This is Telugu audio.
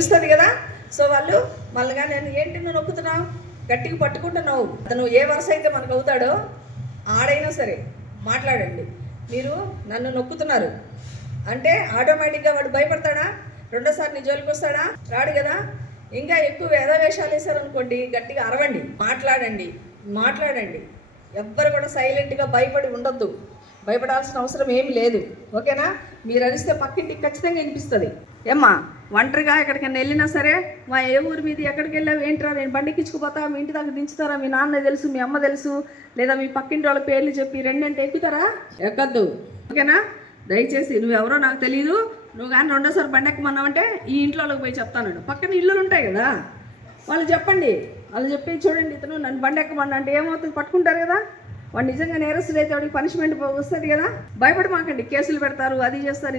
తెలుస్తుంది కదా. సో వాళ్ళు మళ్ళీ నేను ఏంటి నువ్వు నొక్కుతున్నావు, గట్టిగా పట్టుకుంటున్నావు, అతను ఏ వరుస అయితే మనకు అవుతాడో ఆడైనా సరే మాట్లాడండి. మీరు నన్ను నొక్కుతున్నారు అంటే ఆటోమేటిక్గా వాడు భయపడతాడా? రెండోసారి నీ జోలికి వస్తాడా? రాడు కదా. ఇంకా ఎక్కువ వేషాలు వేశారనుకోండి, గట్టిగా అరవండి, మాట్లాడండి. ఎవ్వరు కూడా సైలెంట్గా భయపడి ఉండొద్దు. భయపడాల్సిన అవసరం ఏమి లేదు. ఓకేనా? మీరు అరిస్తే పక్కింటికి ఖచ్చితంగా వినిపిస్తుంది. ఏమ్మా ఒంటరిగా ఎక్కడికైనా వెళ్ళినా సరే, మా ఏ ఊరి మీద ఎక్కడికి వెళ్ళావు ఏంట్రా, నేను బండికి ఇచ్చుకుపోతా, మీ ఇంటి దాకా దించుతారా, మీ నాన్న తెలుసు, మీ అమ్మ తెలుసు, లేదా మీ పక్కింటి వాళ్ళ పేర్లు చెప్పి రెండంటే ఎక్కుతారా? ఎక్కద్దు. ఓకేనా? దయచేసి నువ్వెవరో నాకు తెలియదు, నువ్వు కానీ రెండోసారి బండి ఎక్కమన్నావంటే ఈ ఇంట్లో వాళ్ళకి పోయి చెప్తాను. పక్కన ఇల్లులు ఉంటాయి కదా, వాళ్ళు చెప్పండి. వాళ్ళు చెప్పి చూడండి ఇతను నన్ను బండి ఎక్కమన్నా అంటే ఏమవుతుంది, పట్టుకుంటారు కదా. వాడు నిజంగా నేరస్తులు అయితే వాడికి పనిష్మెంట్ వస్తుంది కదా. భయపడి మాకండి, కేసులు పెడతారు, అది చేస్తారు.